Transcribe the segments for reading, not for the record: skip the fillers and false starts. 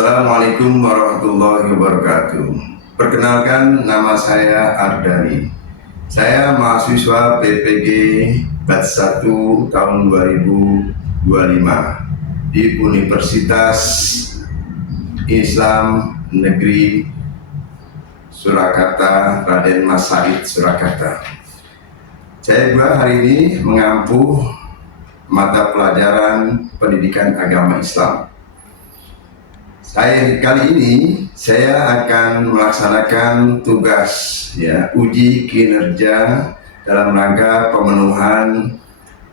Assalamualaikum warahmatullahi wabarakatuh. Perkenalkan, nama saya Ardani. Saya mahasiswa PPG Batch 1 tahun 2025 di Universitas Islam Negeri Surakarta, Raden Mas Said, Surakarta. Saya juga hari ini mengampu mata pelajaran pendidikan agama Islam. Kali ini saya akan melaksanakan tugas uji kinerja dalam rangka pemenuhan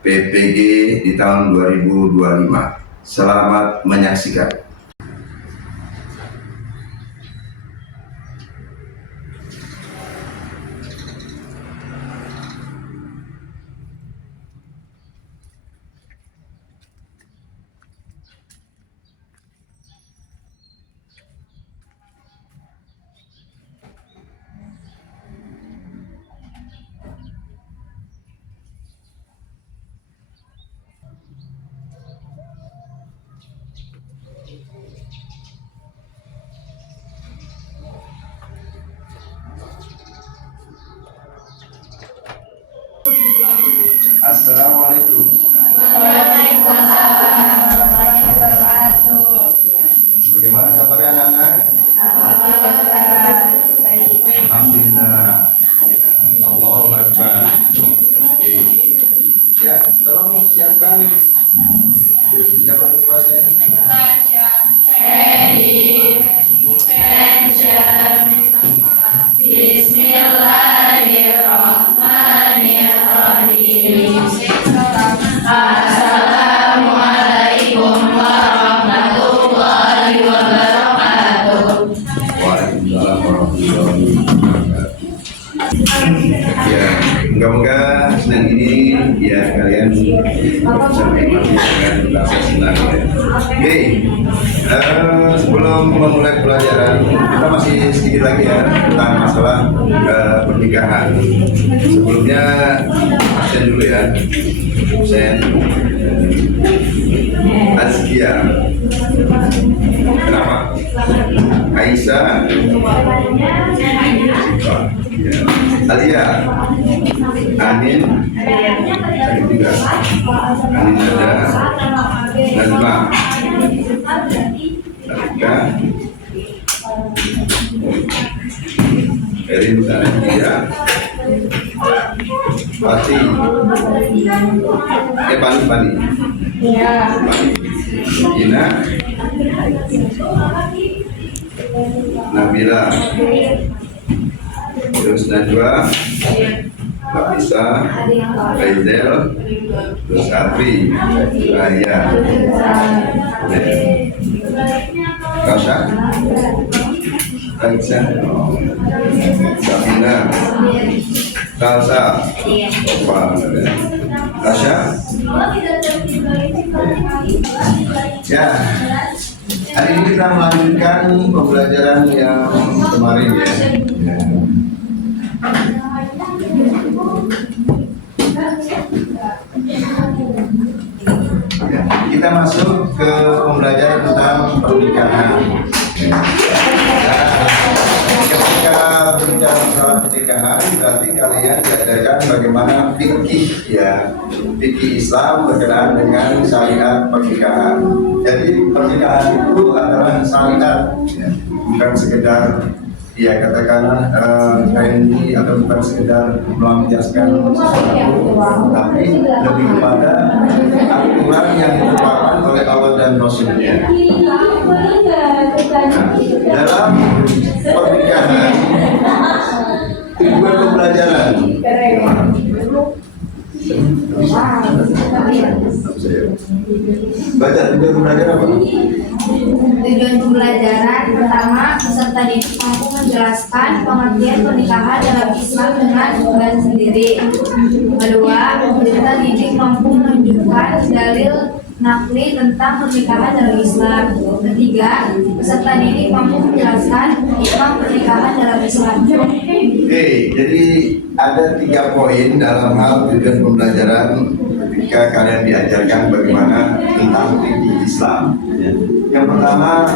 PPG di tahun 2025. Selamat menyaksikan. Assalamualaikum. Waalaikumsalam warahmatullahi wabarakatuh. Bagaimana kabarnya anak-anak? Alhamdulillah. Baik. Alhamdulillah. Allahu Akbar. Oke. Ya, tolong siapkan. Siapa tugasnya? Ready. Attention. Bismillahirrahmanirrahim. Assalamualaikum warahmatullahi wabarakatuh. Waalaikumsalam warahmatullahi wabarakatuh. Ya, moga-moga senang ini ya kalian sampai dengan rasa senang ya. Oke, sebelum memulai pelajaran kita masih sedikit lagi ya tentang masalah pernikahan. Sebelumnya absen dulu ya. Absen. Azkia. Kenapa? Aisyah. Ya. Alia. Anin. Anin juga. Anin ada. Nazma. Alika. Erin Sanadiyah. Pati. Pani. Ya. Ina. Nabila. Terus Najwa. Lapisa. Raizel. Terus Apri. Raya. Kasha. Aisyah. Sabina. Kalsa. Opa. Kasha. Ya, hari ini kita melanjutkan pembelajaran yang kemarin ya. Kita masuk ke pembelajaran tentang pernikahan. Ketika berbicara masalah pernikahan, berarti kalian diajarkan bagaimana fikih Islam berkenaan dengan syariat pernikahan. Jadi pernikahan itu adalah syariat, bukan sekedar katakanlah trendy atau bukan sekedar melampiaskan sesuatu, tapi lebih kepada aturan yang ditetapkan oleh Allah dan Rasulnya. Dalam pernikahan dua pembelajaran. Baca tujuan pembelajaran apa? Tujuan pembelajaran pertama, peserta didik mampu menjelaskan pengertian pernikahan dalam Islam dengan bahasa sendiri. Kedua, peserta didik mampu menunjukkan dalil nakli tentang pernikahan dalam Islam. Ketiga, peserta didik mampu menjelaskan hikmah pernikahan dalam Islam. Oke, jadi ada 3 poin dalam hal tujuan pembelajaran ketika kalian diajarkan bagaimana tentang fikih Islam. Ya. Yang pertama,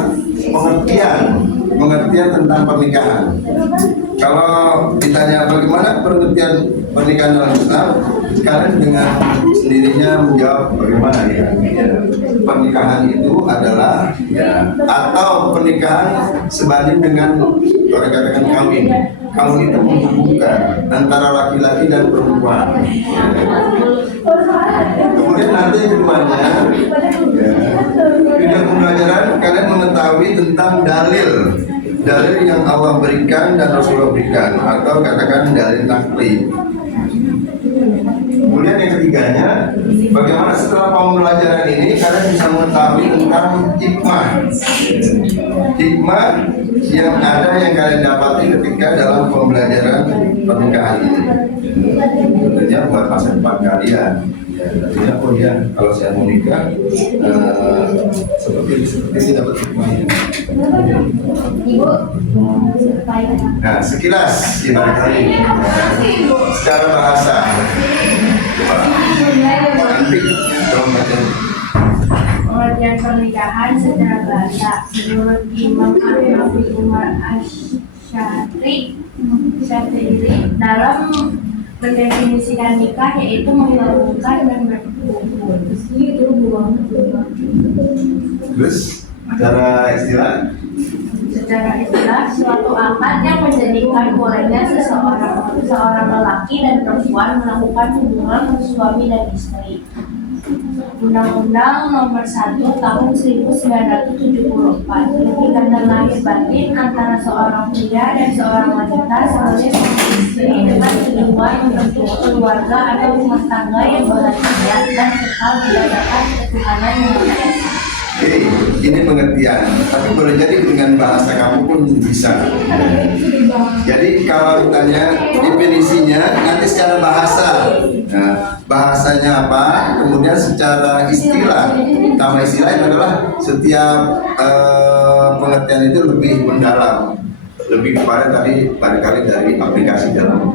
pengertian tentang pernikahan. Kalau ditanya bagaimana pengertian pernikahan dalam Islam, kalian dengan sendirinya menjawab bagaimana ya? Pernikahan itu adalah atau pernikahan sebanding dengan orang katakan kawin. Kawin itu menghubungkan antara laki-laki dan perempuan. Kemudian nanti yang keduanya, di dalam pembelajaran kalian mengetahui tentang dalil yang Allah berikan dan Rasulullah berikan, atau katakan dalil nakli. Kemudian yang ketiganya, bagaimana setelah pembelajaran ini kalian bisa mengetahui tentang hikmah yang ada yang kalian dapati ketika dalam pembelajaran pernikahan ini. Tentunya buat masa depan kalian. Ya, oh ya, kalau saya mau nikah seperti ini dapat hikmahnya. Nah, sekilas gimana kali secara bahasa. Pengertian pernikahan secara bahasa menurut Imam Ahmad bin Umar Asy-Syafiri dalam mendefinisikan nikah yaitu menggabungkan dan berkumpul. Terus secara istilah suatu akad yang menjadikan bolehnya seorang lelaki dan perempuan melakukan hubungan suami dan istri. Undang-Undang Nomor 1 Tahun 1974 ikatan lahir batin antara seorang pria dan seorang wanita sebagai suami istri dengan tujuan membentuk keluarga atau rumah tangga yang bahagia dan kekal berdasarkan ketuhanan yang Maha Esa. Ini pengertian, tapi boleh jadi dengan bahasa kamu pun bisa. Jadi kalau ditanya definisinya nanti secara bahasa, bahasanya apa, kemudian secara istilah. Nama istilahnya adalah setiap pengertian itu lebih mendalam, lebih kepada tadi barangkali dari aplikasi dalam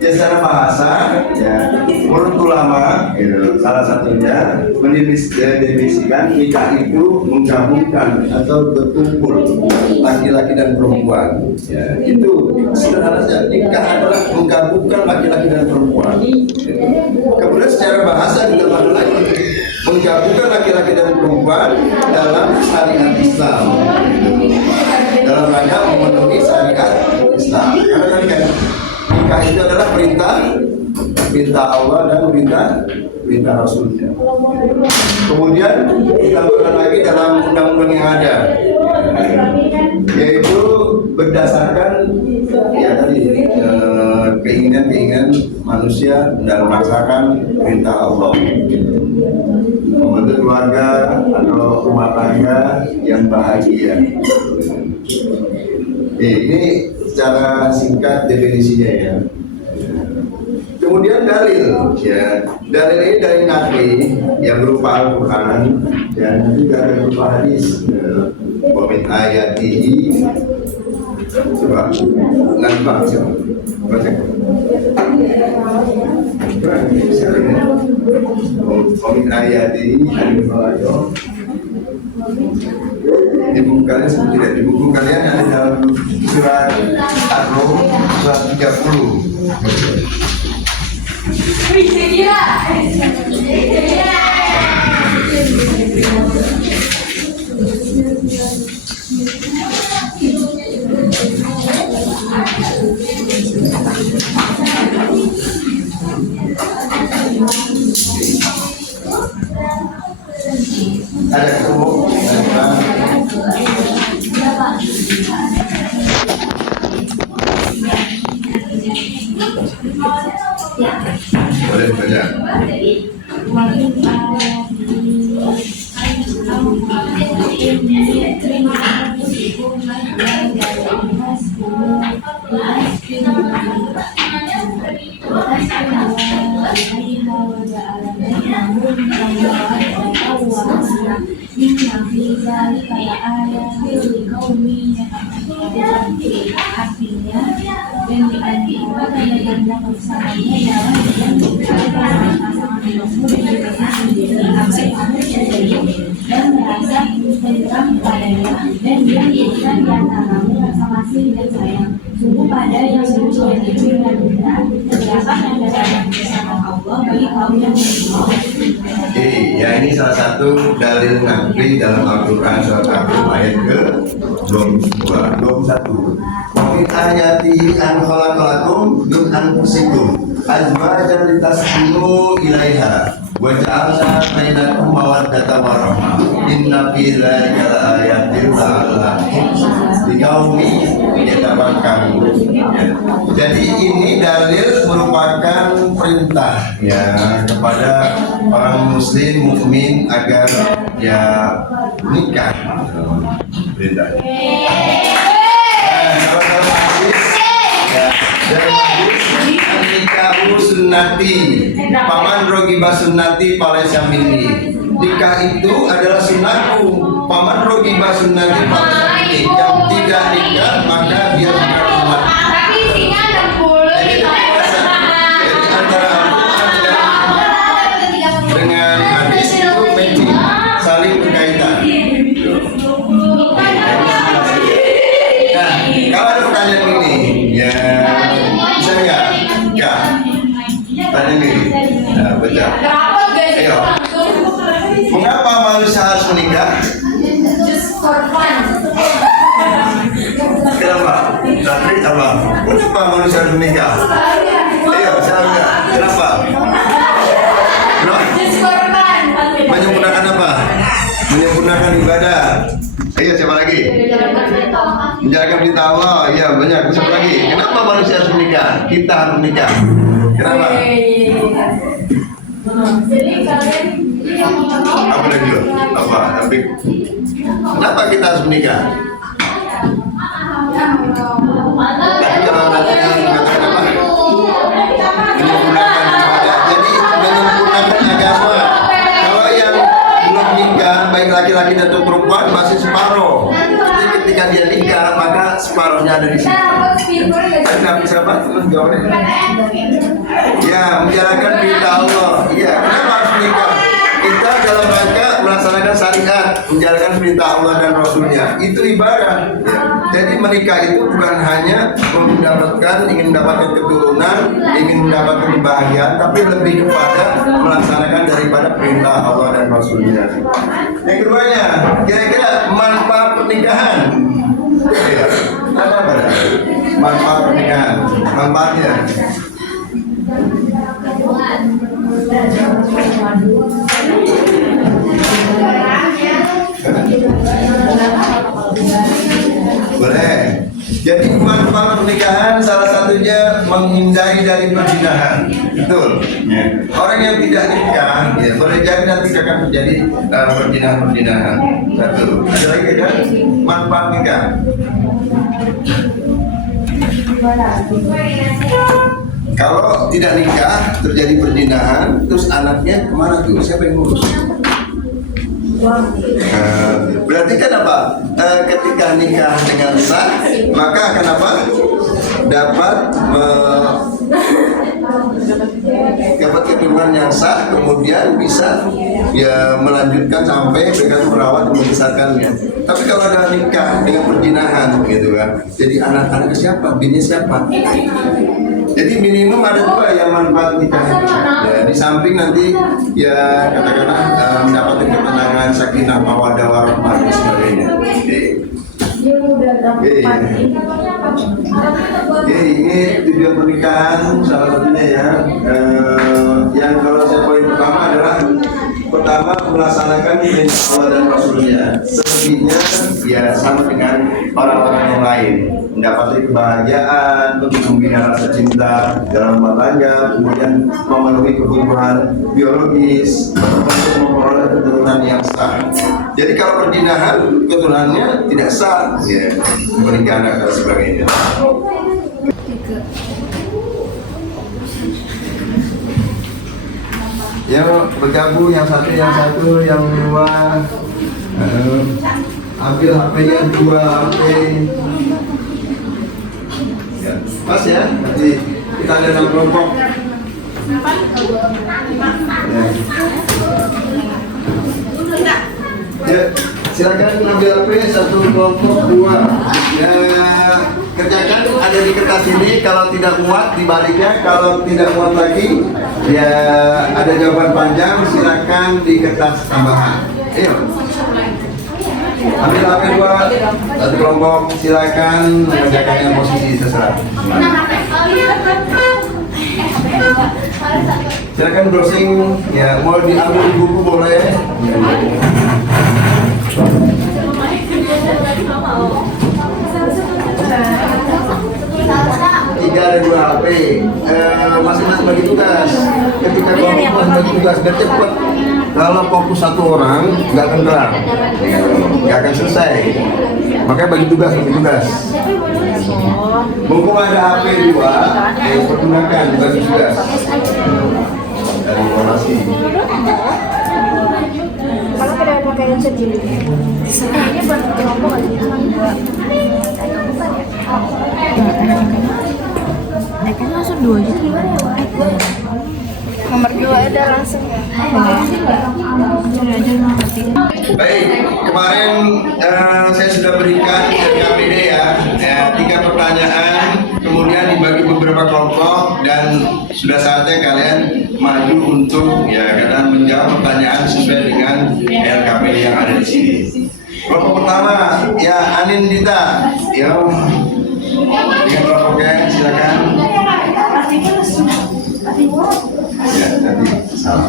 ya secara bahasa ya menurut ulama salah satunya mendefinisikan nikah itu menggabungkan atau berkumpul laki-laki dan perempuan ya, itu sederhana saja, nikah adalah menggabungkan laki-laki dan perempuan. Kemudian secara bahasa juga ada lagi menggabungkan laki-laki dan perempuan dalam syariat Islam, dalam rangka memenuhi syariat Islam. Karena tadi kan nikah itu adalah perintah Allah dan perintah Rasulnya. Kemudian ditambahkan lagi dalam undang-undang yang ada, yaitu berdasarkan ya tadi keinginan manusia dalam melaksanakan perintah Allah, membentuk keluarga atau rumah tangga yang bahagia. Ini secara singkat definisinya ya. Kemudian dalil ya, dalil ini dari Nabi yang berupa Al-Quran dan juga berupa hadis. Wamin ayatihi, coba nampak coba baca. Wamin ayatihi di buku kalian seperti tidak, di buku kalian ada dalam surat Ar-Rum surat 30. Ada ketemu boleh baca. Artinya dan di antara tanda-tanda kesalahannya ialah yang pasangan saya, dan dia menjadikan di antaramu rasa kasih dan sayang. Sungguh pada yang sungguh itu dengan benar, terdapat yang datang bersama Allah bagi kaum yang beriman. Oke, ya ini salah satu dalil Nabi dalam Al-Quran surat Al-Qur'an ayat ke-21. Min ayatihi an khalaqalakum min anfusikum azwajan litaskunu ilaiha wa ja'alna bainakum mawaddatan wa rahmah. Inna fi dzalika laayatin liqaumin yatafakkarun. Jadi ini dalil merupakan perintah ya kepada orang muslim mukmin agar ya nikah. Perintah. Kalau hadis ya dalam hadis nikahu sunnati paman rogiba sunnati palaysa minni. Nikah itu adalah sunnahku, paman rogiba sunnati palaysa minni. Yang tidak nikah maka dia bukan umat. Tapi isinya 60. Jadi antara Al-Quran dengan hadis itu matching, saling berkaitan. Nah, kalau ada pertanyaan ini, ya bisa nggak? Nggak. Tanya ini, nah, baca. Ayo. Mengapa manusia harus menikah? Just for fun. Kenapa? Tapi apa? Kenapa manusia harus menikah? Ayo, siapa? Kenapa? Just for fun. Menyempurnakan apa? Menyempurnakan ibadah. Ayo, siapa lagi? Menjalankan perintah Allah. Iya, banyak. Siapa lagi? Kenapa manusia harus menikah? Kita harus menikah. Kenapa? Jadi kalian Apa lagi lo? Apa? Tapi kenapa kita harus menikah? Tadi kalau nanti mengatakan apa? Menyempurnakan ibadah. Jadi menyempurnakan agama. Kalau yang belum nikah, baik laki-laki dan perempuan masih separuh. Jadi ketika dia nikah, maka separuhnya ada di situ. Kenapa siapa? Terus jawabnya. Ya, menjalankan perintah Allah. Iya, kenapa harus menikah? Kita dalam rangka melaksanakan syariat, menjalankan perintah Allah dan Rasulnya. Itu ibadah. Ya. Jadi menikah itu bukan hanya ingin mendapatkan keturunan, ingin mendapatkan kebahagiaan, tapi lebih kepada melaksanakan daripada perintah Allah dan Rasulnya. Yang keduanya, kira-kira manfaat pernikahan. Ya. Apa? Manfaat pernikahan. Manfaatnya. Boleh. Jadi manfaat pernikahan salah satunya menghindari dari perzinahan. Betul. Ya. Orang yang tidak nikah, ya, boleh jadi nanti akan terjadi perzinahan. Satu. Ada lagi kan? Manfaat nikah. Kalau tidak nikah terjadi perzinahan, terus anaknya kemana tuh? Siapa yang ngurus? Berarti kan apa? Ketika nikah dengan sah, maka akan apa? Dapat dapat keturunan yang sah, kemudian bisa ya melanjutkan sampai dengan merawat dan membesarkannya. Tapi kalau ada nikah dengan perzinahan, gitu kan? Jadi anak-anaknya siapa? Bini siapa? Jadi minimum ada dua yang manfaat nikah. Ya, di samping nanti ya katakanlah mendapatkan ketenangan, sakinah, mawaddah, warahmah dan sebagainya. Oke, ini tujuan pernikahan salah satunya ya. Yang kalau saya poin pertama melaksanakan perintah Allah dan Rasulnya. Selebihnya ya sama dengan orang-orang yang lain, mendapatkan kebahagiaan, untuk membina rasa cinta dalam rumah tangga, kemudian memenuhi kebutuhan biologis, untuk memperoleh keturunan yang sah. Jadi kalau perzinahan keturunannya tidak sah, ya memiliki anak dan sebagainya. Ya bergabung yang satu, yang dua, ambil HP-nya 2 HP. Ya, pas ya, nanti kita ada dalam kelompok. Ya. Ya, silakan ambil HP satu kelompok dua. Ya, kerjakan ada di kertas ini. Kalau tidak muat dibaliknya. Kalau tidak muat lagi, ya ada jawaban panjang. Silakan di kertas tambahan. Ayo. Ambil HP dua, satu kelompok. Silakan mengerjakannya posisi terserah. Silakan browsing. Ya, mau diambil di buku boleh. Tiga ada dua HP, masing-masing bagi tugas. Ketika kelompok bagi tugas biar cepat. Kalau fokus satu orang nggak akan kelar, nggak akan selesai. Makanya bagi tugas. Mumpung ada HP dua, pergunakan bagi tugas. Dari informasi. Kalau tidak pakai headset gini, ini buat kelompok aja. Kan langsung 2 gitu. Nomor 2 udah langsung. Baik, kemarin saya sudah berikan KPD ya, 3 pertanyaan, kemudian dibagi beberapa kelompok dan sudah saatnya kalian maju untuk karena menjawab pertanyaan sesuai dengan LKPD yang ada di sini. Kelompok pertama ya Anin Dita, ya dengan kelompoknya silakan. Ya, nanti salah.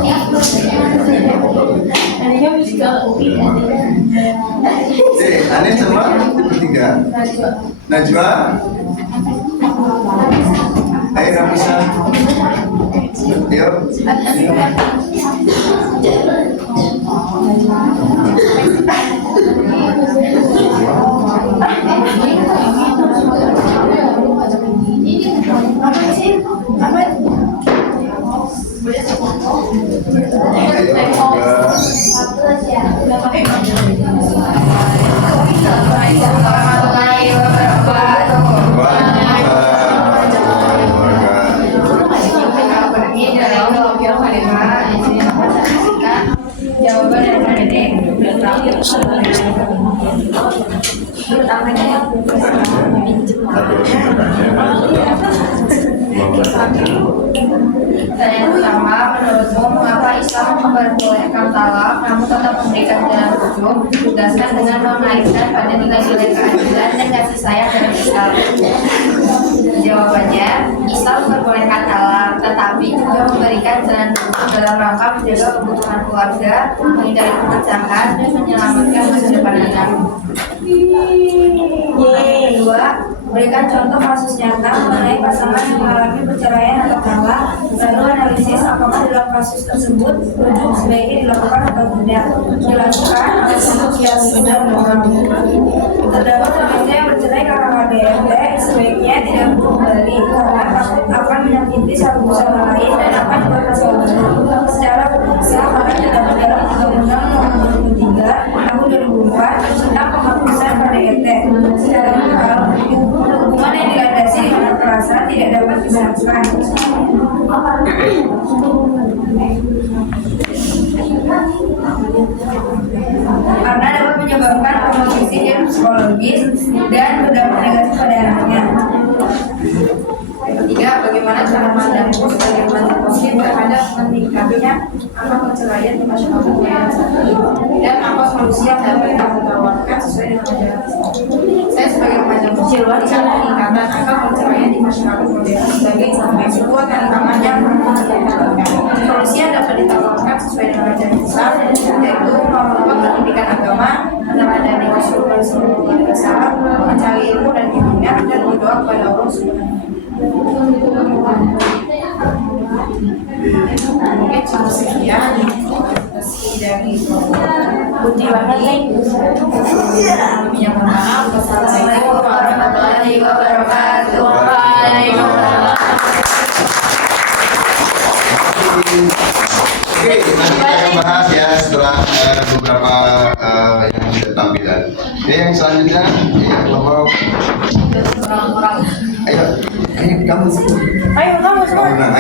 Anin sama tiga. Najwa. Ayo Ramisa. Yuk. Jawaban yang pendek Pertanyaan pertama, menurutmu mengapa Islam memperbolehkan talak namun tetap memberikan jalan hukum berdasarkan dengan mengaitkan pada nilai-nilai keadilan dan kasih sayang dalam Islam? Jawabannya, Islam memperbolehkan talak tetapi juga memberikan jalan hukum dalam rangka menjaga kebutuhan keluarga, menghindari perpecahan dan menyelamatkan masa depan anak. Yang kedua, berikan contoh kasus nyata mengenai pasangan yang mengalami perceraian atau talak, lalu analisis apakah dalam kasus tersebut rujuk sebaiknya dilakukan atau tidak. Jelaskan alasan yang sudah berlaku. Terdapat wanita yang bercerai karena KDRT sebaiknya tidak kembali karena takut akan menyakiti satu sama lain dan akan bermasalah. Secara bisa karena terdapat dalam Undang-Undang Nomor 23 Tahun 2004 tentang penghapusan KDRT. Secara moral, hubungan yang dilandasi dengan kekerasan tidak dapat dibenarkan. Karena dapat menyebabkan trauma fisik dan psikologis dan berdampak negatif pada anaknya. Ketiga, bagaimana cara pandangmu sebagai mantan muslim terhadap meningkatnya angka perceraian di masyarakat dan apa solusi yang dapat kamu tawarkan sesuai dengan ajaran Islam? Saya sebagai remaja muslim melihat peningkatan angka perceraian di masyarakat modern sebagai sampai sebuah tantangannya. Solusi yang dapat ditawarkan sesuai dengan ajaran Islam yaitu melakukan pendidikan agama, meneladani Rasulullah SAW, mencari ilmu dan ilmunya dan berdoa kepada Allah Subhanahu. Mungkin cukup sekian dari Budi Wani. Yang maaf, wassalamualaikum warahmatullahi wabarakatuh. Waalaikumsalam. Oke, nanti kita akan bahas ya setelah beberapa yang sudah tampilan. Oke, yang selanjutnya ya kelompok. Ayo kamu. Ayo kamu semua. Nah,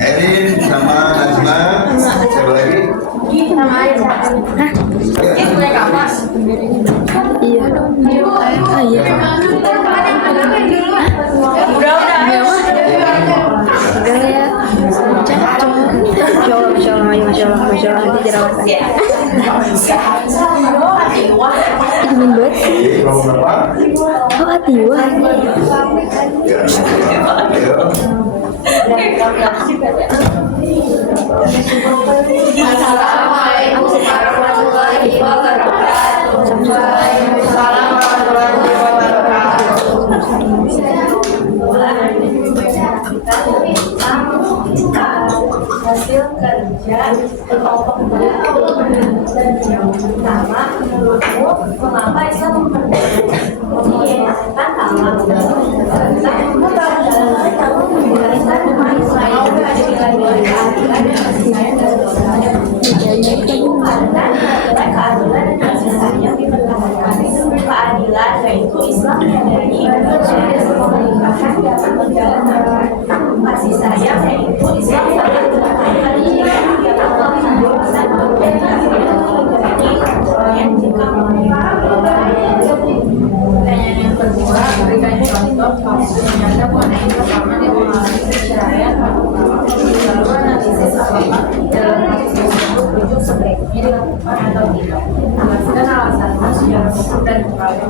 Erin sama Najma. Siapa lagi? Sama Arin. Ini punya kapas. Ingin banget sih. Oke, nomor berapa? Oh, Atiwa. Ya, ayo. Assalamualaikum warahmatullahi wabarakatuh. Waalaikumsalam warahmatullahi wabarakatuh. Hasil kerja kelompok dan yang pertama, menurutmu mengapa Islam memperbolehkan amal keadilan, yaitu Islam menjadi pernikahan dapat berjalan kasih sayang, yaitu Islam sangat yang jika pertanyaan yang kedua, berikan contoh kasus nyata mengenai pertama yang mengalami perceraian, lalu analisis apakah dalam kasus tersebut rujuk sebaiknya dilakukan atau tidak. Jelaskan alasannya secara hukum dan hukum.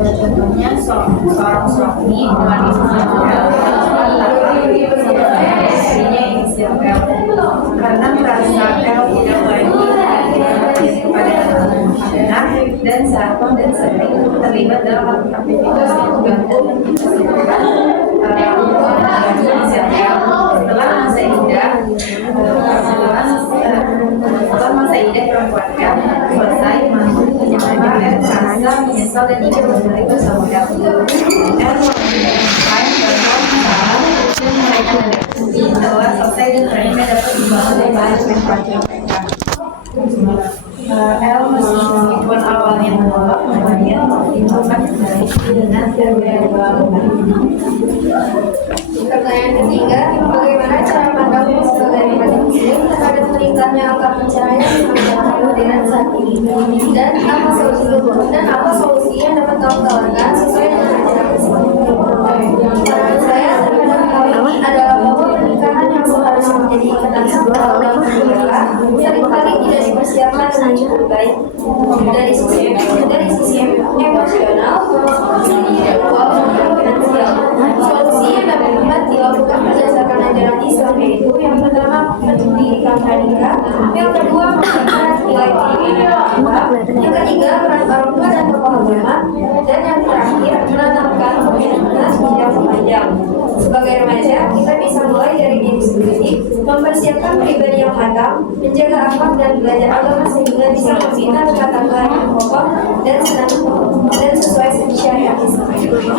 Contohnya seorang suami wanita istrinya inisial L karena merasa L tidak lagi pada anak dan satu dan sering terlibat dalam aktivitas yang mengganggu keseluruhan inisial L. Setelah masa iddah perempuan L selesai, mampu menyatakan rasa menyesal dan ingin kembali bersama L. L menyampaikan bahwa salah dan mereka mendapati bahwa selesai dan mereka dapat dibangun dari bahan mereka. L meskipun awalnya menolak, kemudian mempertimbangkan kembali dengan beberapa. Pertanyaan ketiga, bagaimana cara pandang sebagai umat muslim terhadap meningkatnya angka perceraian di masyarakat modern saat ini, dan apa solusi yang dapat kamu tawarkan sesuai dengan ajaran Islam? Menurut saya, terhadap hal ini adalah bahwa pernikahan yang seharusnya menjadi ikatan sakral dan bergembira seringkali tidak dipersiapkan dengan cukup baik dari sisi emosional, intelektual, dan finansial. Solusi yang dapat dilakukan berdasarkan ajaran Islam yaitu yang pertama pendidikan pranikah, yang kedua mengajarkan nilai-nilai agama, yang ketiga peran orang tua dan tokoh agama, dan yang terakhir menanamkan komitmen jangka panjang. Sebagai remaja, kita bisa mulai dari diri sendiri, mempersiapkan pribadi yang matang, menjaga akhlak dan belajar agama sehingga bisa membina rumah tangga yang kokoh dan sesuai syariat Islam.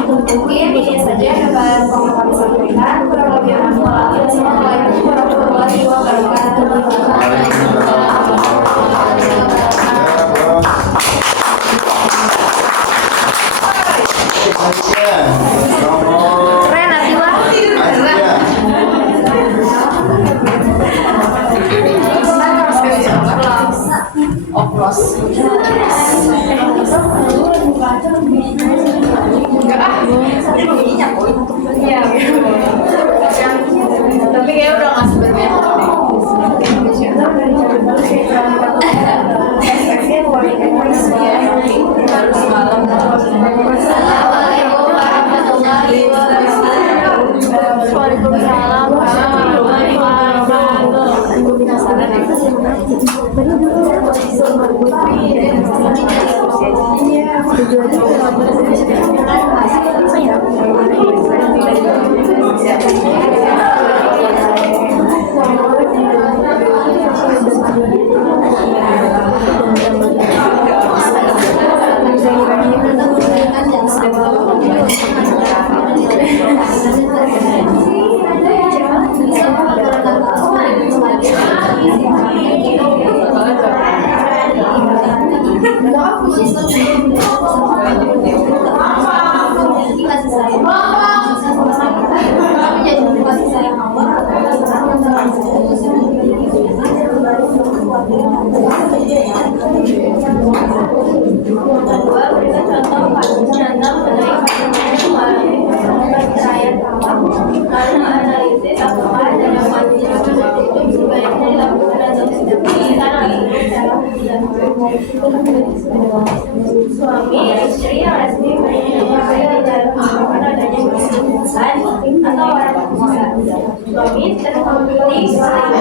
Mungkin ini saja yang dapat kami sampaikan. Kurang lebih Assalamualaikum warahmatullahi wabarakatuh. Keren, Atiwa. Tapi kayaknya udah nggak sebenarnya. Assalamualaikum warahmatullahi wabarakatuh. Waalaikumsalam warahmatullahi Karena analisis apakah ada yang wajib itu sebaiknya dilakukan atau tidak. Suami istri yang resmi menyatakan dalam hubungan adanya perselingkuhan atau orang tua. Suami tidak memiliki setelah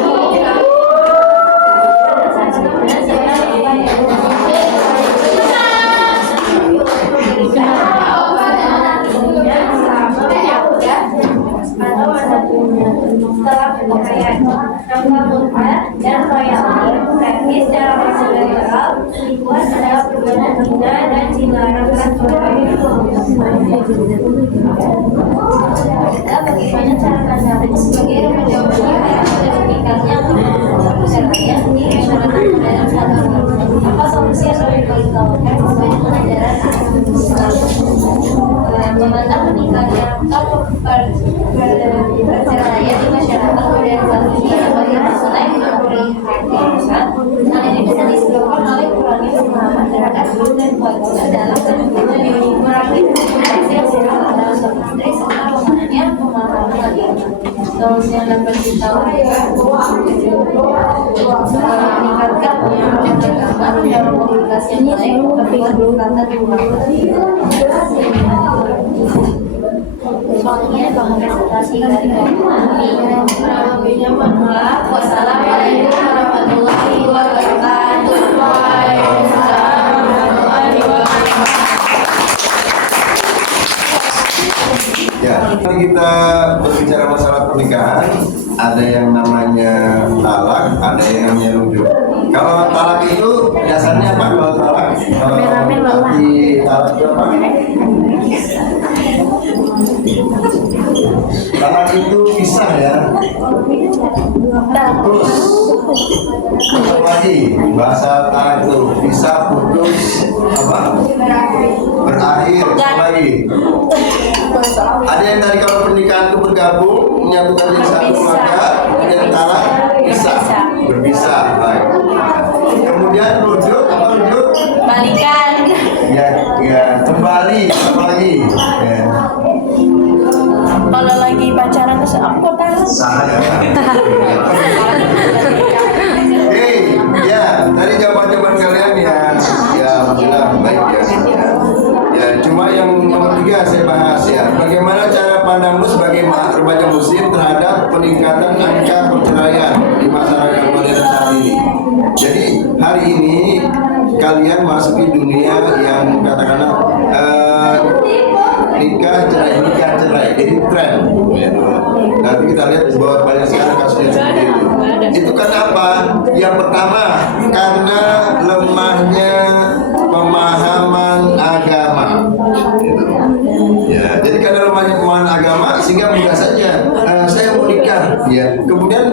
perceraian, namun dan royalti praktis dalam masalah legal, selingkuhan adalah perbuatan hina dan dilarang kita bagaimana cara pandang sebagai remaja muda dan menikahnya perceraian ini masyarakat dalam satu apa solusi yang lebih baik dilakukan sesuai dengan ajaran Islam memandang menikahnya atau perceraian di masyarakat modern saat ini sebagai masalah yang memprihatinkan. Hal ini bisa disebabkan oleh kurangnya pemahaman terhadap suami dan keluarga dalam mengurangi komunikasi yang sehat dalam suami istri serta pemahamannya pemahaman agama. Solusi yang dapat ditawarkan meningkatkan pemahaman agama dalam komunikasi yang baik, memperkuat kata soalnya bahwa presentasi dari kami. Wassalamualaikum warahmatullahi wabarakatuh. Ya, kita berbicara masalah pernikahan, ada yang namanya talak, ada yang namanya rujuk. Kalau talak itu dasarnya apa? Kalau talak, arti talak itu apa? Talak itu pisah ya, putus. Apa lagi? Bahasa talak itu pisah, putus, apa? Berakhir. Apa lagi? Ada yang tadi kalau pernikahan itu bergabung menyatukan jadi satu keluarga, kemudian talak pisah, berpisah. Baik. Kemudian rujuk, apa rujuk? Balikan. Ya, kembali. Apa lagi? Ya. Kalau lagi pacaran terus aku tahu. Sah ya. Oke, ya tadi jawaban-jawaban kalian ya, alhamdulillah baik ya. Ya, cuma yang nomor 3 saya bahas ya. Bagaimana cara pandangmu sebagai remaja muslim terhadap peningkatan angka perceraian di masyarakat modern saat ini? Jadi hari ini kalian masuki dunia yang katakanlah nikah cerai, jadi tren. Nanti kita lihat bahwa banyak sekali kasusnya seperti itu. Itu karena apa? Yang pertama karena lemahnya pemahaman agama. Gitu. Ya, jadi karena lemahnya pemahaman agama sehingga mudah saja saya mau nikah, ya. Kemudian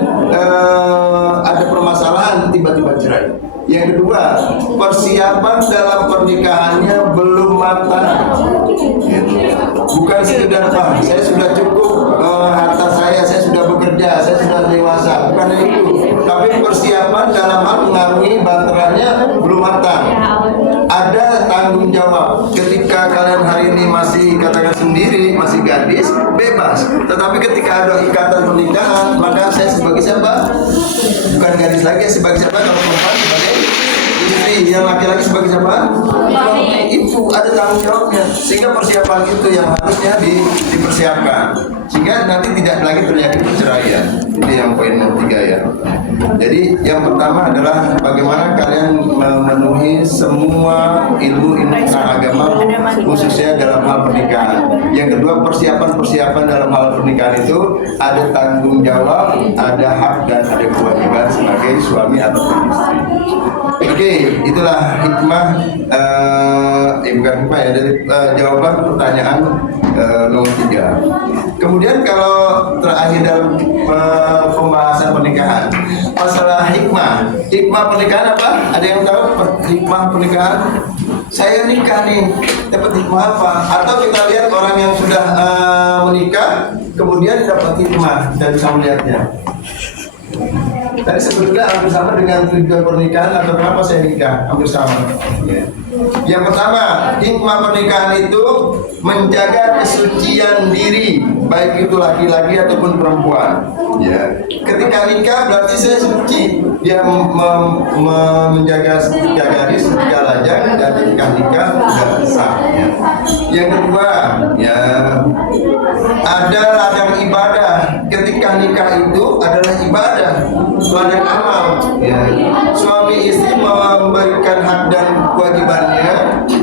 ada permasalahan tiba-tiba cerai. Yang kedua, persiapan dalam pernikahannya belum matang. Bukan sekedar Pak, saya sudah cukup harta saya sudah bekerja, saya sudah dewasa. Bukan itu, tapi persiapan dalam hal mengarungi baterainya belum matang. Ada tanggung jawab. Ketika kalian hari ini masih katakan sendiri, masih gadis, bebas. Tetapi ketika ada ikatan pernikahan, maka saya sebagai siapa? Bukan gadis lagi, sebagai siapa? Kalau perempuan sebagai istri, yang laki-laki sebagai siapa? Itu ada tanggung jawabnya. Sehingga persiapan itu yang harusnya dipersiapkan. Sehingga nanti tidak lagi terjadi perceraian. Itu yang poin 3 ya. Jadi yang pertama adalah bagaimana kalian memenuhi semua ilmu tentang agama khususnya dalam hal pernikahan. Yang kedua, persiapan dalam hal pernikahan itu ada tanggung jawab, ada hak dan ada kewajiban sebagai suami atau istri. Oke, itulah hikmah bukan hikmah ya, dari jawaban pertanyaan nomor 3. Kemudian kalau terakhir dalam pembahasan pernikahan, masalah hikmah pernikahan apa? Ada yang tahu hikmah pernikahan? Saya nikah nih, dapat hikmah apa? Atau kita lihat orang yang sudah menikah, kemudian dapat hikmah dan bisa melihatnya. Tadi sebetulnya hampir sama dengan tujuan pernikahan atau kenapa saya nikah, hampir sama. Ya. Yang pertama, hikmah pernikahan itu menjaga kesucian diri, baik itu laki-laki ataupun perempuan. Ya. Ketika nikah berarti saya suci. dia menjaga 3 garis, 3 lajang dan nikah dan sah. Ya. Yang kedua, ya ada ladang ibadah. Ketika nikah itu adalah ibadah, ladang amal. Ya. Suami istri memberikan hak dan kewajibannya,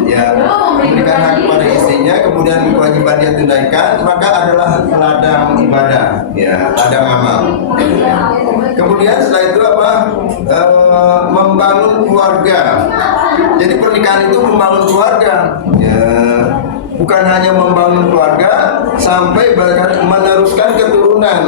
ya memberikan hak kepada istrinya, kemudian kewajiban dia tunaikan, maka adalah ladang ibadah, ya ladang amal. Kemudian setelah itu apa? Membangun keluarga. Jadi pernikahan itu membangun keluarga. Ya, bukan hanya membangun keluarga, sampai bahkan meneruskan keturunan.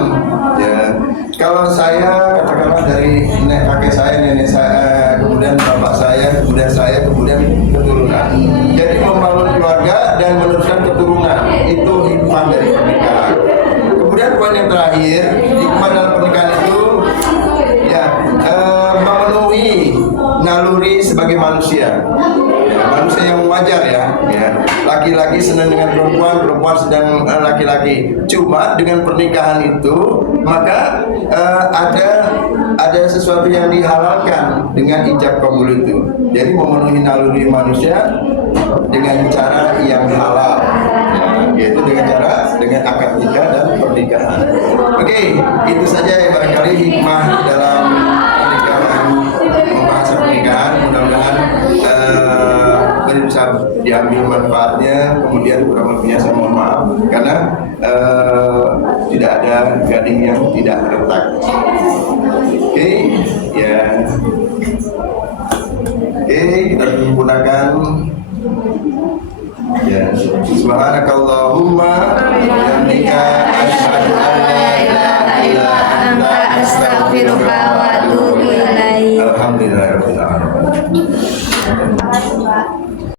Ya, kalau saya katakanlah dari kakek saya, nenek saya, kemudian bapak saya, kemudian keturunan. Jadi membangun keluarga dan meneruskan keturunan itu hikmah dari pernikahan. Kemudian poin yang terakhir, hikmah dalam pernikahan itu ya memenuhi naluri sebagai manusia. Ya, manusia yang wajar ya. Laki-laki senang dengan perempuan, perempuan sedang laki-laki. Cuma dengan pernikahan itu maka ada sesuatu yang dihalalkan dengan ijab kabul itu. Jadi memenuhi naluri manusia dengan cara yang halal. Ya, yaitu dengan akad nikah dan pernikahan. Oke, itu saja yang barangkali hikmah dalam pernikahan, membahas pernikahan. Mudah-mudahan bisa diambil manfaatnya. Kemudian kurang lebihnya saya mohon maaf karena tidak ada gading yang tidak retak. Oke, ya. Oke, kita menggunakan ya, subhanakallahumma bihamdika asyhadu an la ilaha illa anta astaghfiruka wa atubu ilaik. Alhamdulillahirabbil alamin.